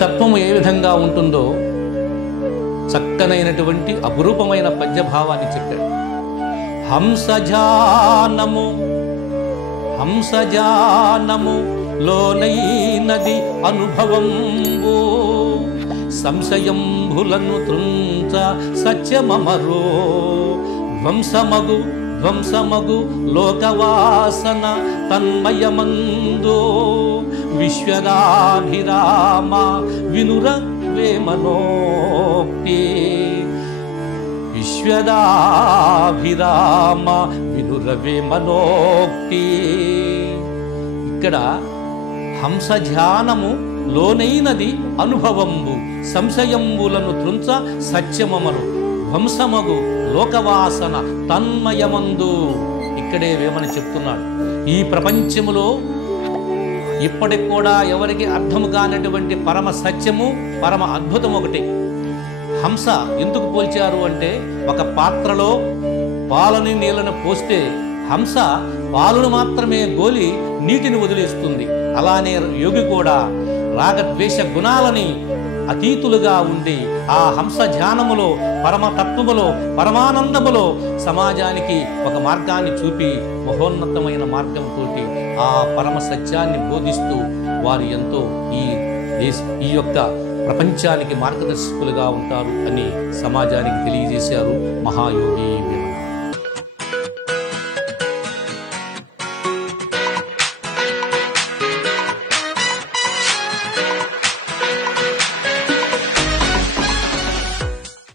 తత్వము ఏ విధంగా ఉంటుందో చక్కనైనటువంటి అపురూపమైన పద్యభావాన్ని చెప్పాడు. హంసజానము లోనైనది అనుభవంబు, సంశయంభులను త్రుంచ సత్యమమరో, ధ్వంసమగు లోకవాసన తన్మయమందో, విశ్వదాభిరామ వినురవేమనోక్తి, విశ్వదాభిరామ వినురవేమనోక్తి. ఇక్కడ హంసధ్యానము లోనైనది అనుభవంబు, సంశయంబులను త్రుంచ సత్యమమరు, ధ్వంసమగు లోకవాసన తన్మయమందు. ఇక్కడే వేమని చెప్తున్నాడు. ఈ ప్రపంచములో ఇప్పటికి కూడా ఎవరికి అర్థము కానటువంటి పరమ సత్యము, పరమ అద్భుతం ఒకటి. హంస ఎందుకు పోల్చారు అంటే, ఒక పాత్రలో పాలని నీళ్ళను పోస్తే హంస పాలను మాత్రమే గోలి నీటిని వదిలేస్తుంది. అలానే యోగి కూడా రాగద్వేష గుణాలని అతీతులుగా ఉండి ఆ హంస ధ్యానములో, పరమతత్వములో, పరమానందములో సమాజానికి ఒక మార్గాన్ని చూపి మహోన్నతమైన మార్గంతో ఆ పరమ సత్యాన్ని బోధిస్తూ వారు ఎంతో ఈ యొక్క ప్రపంచానికి మార్గదర్శకులుగా ఉంటారు అని సమాజానికి తెలియజేశారు మహాయోగి వేమన.